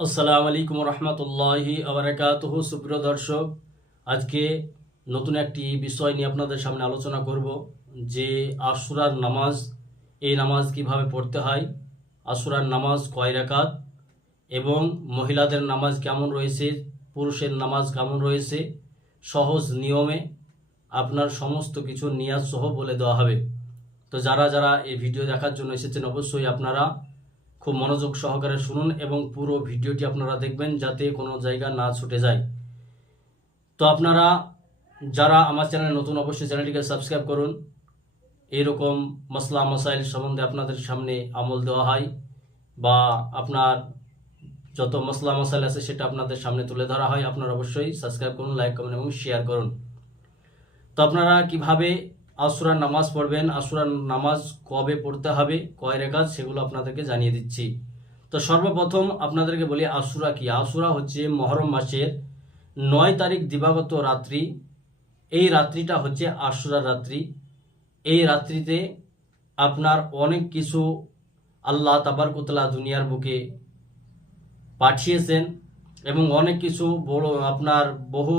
আসসালামু আলাইকুম রহমতুল্লাহি আবরাকাতুহু। সুপ্রিয় দর্শক, আজকে নতুন একটি বিষয় নিয়ে আপনাদের সামনে আলোচনা করব যে আশুরার নামাজ, এই নামাজ কিভাবে পড়তে হয়, আশুরার নামাজ কয় রাকাত এবং মহিলাদের নামাজ কেমন রয়েছে, পুরুষের নামাজ কেমন রয়েছে, সহজ নিয়মে আপনার সমস্ত কিছু নিয়াজ সহ বলে দেওয়া হবে। তো যারা যারা এই ভিডিও দেখার জন্য এসেছেন অবশ্যই আপনারা খুব মনোযোগ সহকারে শুনুন এবং পুরো ভিডিওটি আপনারা দেখবেন যাতে কোনো জায়গা না ছুটে যায়। তো আপনারা যারা আমার চ্যানেলে নতুন অবশ্যই চ্যানেলটিকে সাবস্ক্রাইব করুন। এইরকম মসলা মসাইল সম্বন্ধে আপনাদের সামনে আমল দেওয়া হয় বা আপনার যত মসলা মসাইল আছে সেটা আপনাদের সামনে তুলে ধরা হয়। আপনারা অবশ্যই সাবস্ক্রাইব করুন, লাইক করুন এবং শেয়ার করুন। তো আপনারা কিভাবে আশুরার নামাজ পড়বেন, আশুরার নামাজ কবে পড়তে হবে, কয় রাকাত, সেগুলো আপনাদেরকে জানিয়ে দিচ্ছি। তো সর্বপ্রথম আপনাদেরকে বলি আশুরা কি। আশুরা হচ্ছে মহরম মাসের 9 তারিখ দিবাগত রাত্রি। এই রাত্রিটা হচ্ছে আশুরার রাত্রি। এই রাত্রিতে আপনার অনেক কিছু আল্লাহ তাবারক ওয়া তাআলা দুনিয়ার বুকে পাঠিয়েছেন এবং অনেক কিছু বড় আপনার বহু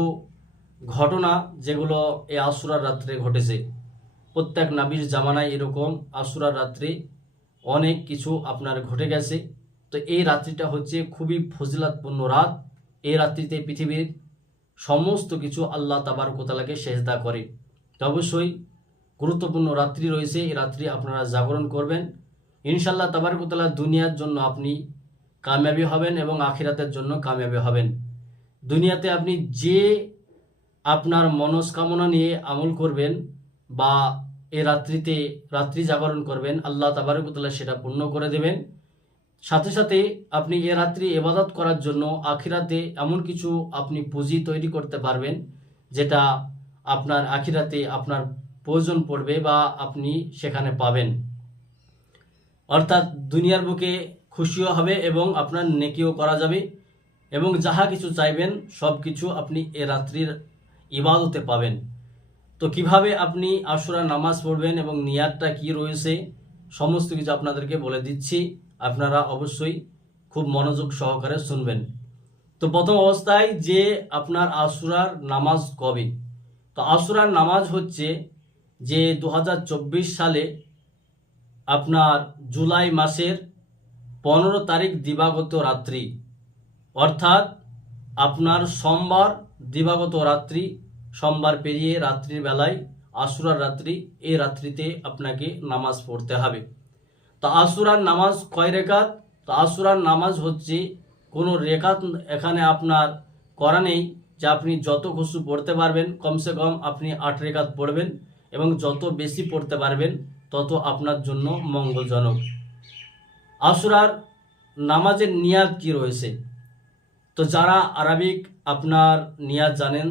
ঘটনা যেগুলো এই আশুরার রাত্রে ঘটেছে। প্রত্যেক নবীর জামানায় এরকম আশুরার রাত্রে অনেক কিছু আপনার ঘটে গেছে। তো এই রাত্রিটা হচ্ছে খুবই ফজিলতপূর্ণ রাত। এই রাত্রিতে পৃথিবীর সমস্ত কিছু আল্লাহ তাবারক ওয়া তাআলাকে সেজদা করে। তো অবশ্যই গুরুত্বপূর্ণ রাত্রি রয়েছে। এই রাত্রি আপনারা জাগরণ করবেন, ইনশাআল্লাহ তাবারক ওয়া তাআলা দুনিয়ার জন্য আপনি কামিয়াবি হবেন এবং আখিরাতের জন্য কামিয়াবি হবেন। দুনিয়াতে আপনি যে আপনার মনস্কামনা নিয়ে আমল করবেন বা এই রাত্রিতে রাত্রি জাগরণ করবেন, আল্লাহ তাবারক ওয়া তাআলা সেটা পূর্ণ করে দেবেন। সাথে সাথে আপনি এ রাত্রি ইবাদত করার জন্য আখিরাতে এমন কিছু আপনি পুঁজি তৈরি করতে পারবেন যেটা আপনার আখিরাতে আপনার প্রয়োজন পড়বে বা আপনি সেখানে পাবেন। অর্থাৎ দুনিয়ার বুকে খুশিও হবে এবং আপনার নেকিও করা যাবে এবং যাহা কিছু চাইবেন সব কিছু আপনি এ রাত্রির ইবাদতে পাবেন। তো কিভাবে আপনি আশুরা নামাজ পড়বেন এবং নিয়াতটা কি রয়েছে সমস্ত কিছু আপনাদেরকে বলে দিচ্ছি। আপনারা অবশ্যই খুব মনোযোগ সহকারে শুনবেন। তো প্রথম অবস্থায় যে আপনার আশুরার নামাজ কবে, তো আশুরার নামাজ হচ্ছে যে 2024 সালে আপনার জুলাই মাসের 15 তারিখ দিবাগত রাত্রি, অর্থাৎ আপনার সোমবার দিবাগত রাত্রি, সোমবার পেরিয়ে রাত্রির বেলায় আশুরার রাত্রি, এই রাত্রিতে আপনাকে নামাজ পড়তে হবে। তো আশুরার নামাজ কয় রেকাত, তো আশুরার নামাজ হচ্ছে কোনো রেকাত এখানে আপনার করা নেই যে আপনি যত খুশি পড়তে পারবেন, কমসে কম আপনি 8 রেকাত পড়বেন এবং যত বেশি পড়তে পারবেন তত আপনার জন্য মঙ্গলজনক। আশুরার নামাজের নিয়াত কি রয়েছে, তো যারা আরবিক আপনার নিয়াত জানেন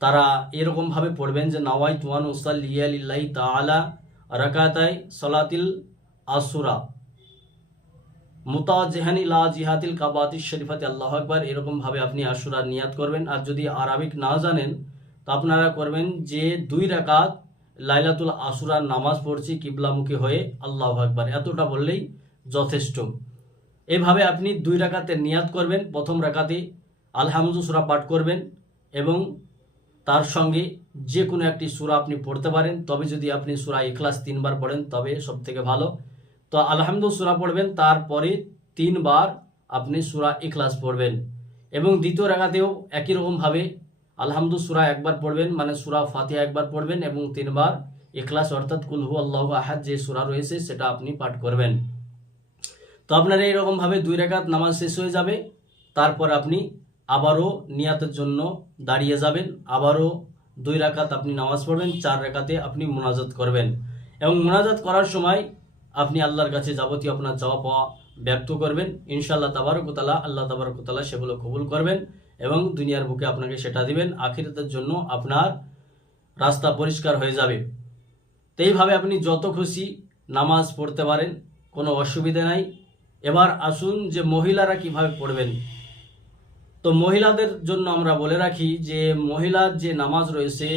তারা এরকমভাবে পড়বেন যে নাওয়াইতু আন উসাল্লিয়া লিল্লাহি তাআলা রাকাতাই সালাতিল আশুরা মুতাওয়াজ্জিহান ইলা জিহাতিল কাবাতিশ শরীফাতি আল্লাহু আকবার। এরকমভাবে আপনি আশুরার নিয়াত করবেন। আর যদি আরবিক না জানেন তো আপনারা করবেন যে 2 রাকাত লাইলাতুল আশুরার নামাজ পড়ছি কিবলামুখী হয়ে, আল্লাহু আকবার, এতটা বললেই যথেষ্ট। এভাবে আপনি 2 রাকাতের নিয়াত করবেন। প্রথম রাকাতে আলহামদু সূরা পাঠ করবেন এবং তার সঙ্গে যে কোনো একটি সূরা আপনি পড়তে পারেন, তবে যদি আপনি সূরা ইখলাস 3 বার পড়েন তবে সবথেকে ভালো। তো আলহামদু সূরা পড়বেন, তারপরে 3 বার আপনি সূরা ইখলাস পড়বেন এবং দ্বিতীয় রাকাতেও একই রকমভাবে আলহামদু সূরা একবার পড়বেন, মানে সূরা ফাতিহা একবার পড়বেন এবং 3 বার ইখলাস অর্থাৎ কুল হু আল্লাহু আহাদ যে সূরা রয়েছে সেটা আপনি পাঠ করবেন। তো আপনার এইরকমভাবে 2 রাকাত নামাজ শেষ হয়ে যাবে। তারপর আপনি আবারও নিয়াতের জন্য দাঁড়িয়ে যাবেন, আবারও 2 রাকাত আপনি নামাজ পড়বেন, 4 রাকাতে আপনি মুনাজাত করবেন এবং মুনাজাত করার সময় আপনি আল্লাহর কাছে যাবতীয় আপনার চাওয়া পাওয়া ব্যক্ত করবেন। ইনশাআল্লাহ তাবারক ওয়া তাআলা, আল্লাহ তাবারক ওয়া তাআলা সেগুলো কবুল করবেন এবং দুনিয়ার বুকে আপনাকে সেটা দিবেন। আখিরাতের জন্য আপনার রাস্তা পরিষ্কার হয়ে যাবে। তো এইভাবে আপনি যত খুশি নামাজ পড়তে পারেন, কোনো অসুবিধা নাই। এবার আসুন যে মহিলারা কিভাবে পড়বেন। তো মহিলাদের জন্য আমরা বলে রাখি যে মহিলার যে নামাজ রয়েছে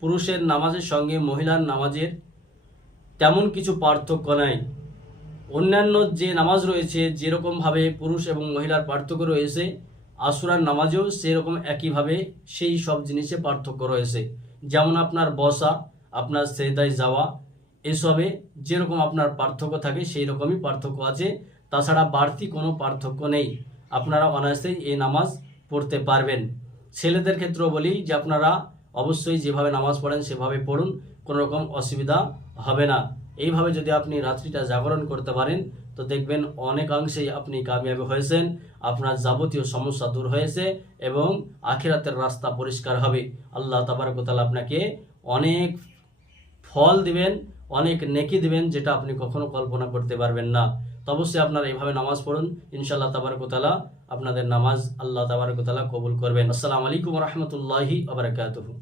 পুরুষের নামাজের সঙ্গে মহিলার নামাজের তেমন কিছু পার্থক্য নাই। অন্যান্য যে নামাজ রয়েছে, যেরকমভাবে পুরুষ এবং মহিলার পার্থক্য রয়েছে, আশুরার নামাজেও সেরকম একইভাবে সেই সব জিনিসে পার্থক্য রয়েছে। যেমন আপনার বসা, আপনার সেজদায় যাওয়া, এসবে যেরকম আপনার পার্থক্য থাকে সেই রকমই পার্থক্য আছে। তাছাড়া বাড়তি কোনো পার্থক্য নেই। আপনারা অনায়াসেই এই নামাজ পড়তে পারবেন। ছেলেদের ক্ষেত্রেও বলি যে আপনারা অবশ্যই যেভাবে নামাজ পড়েন সেভাবে পড়ুন, কোনো রকম অসুবিধা হবে না। এইভাবে যদি আপনি রাত্রিটা জাগরণ করতে পারেন তো দেখবেন অনেকাংশেই আপনি কামিয়াবি হয়েছেন, আপনার যাবতীয় সমস্যা দূর হয়েছে এবং আখিরাতের রাস্তা পরিষ্কার হবে। আল্লাহ তাবারক ওয়া তাআলা আপনাকে অনেক ফল দিবেন, অনেক নেকি দিবেন, যেটা আপনি কখনো কল্পনা করতে পারবেন না। তো অবশ্যই আপনারা এইভাবে নামাজ পড়ুন, ইনশাআল্লাহ তাবারক ওয়া তাআলা আপনাদের নামাজ আল্লাহ তাবারক ওয়া তাআলা কবুল করবেন। আসসালামু আলাইকুম ওয়া রাহমাতুল্লাহি ওয়া বারাকাতুহু।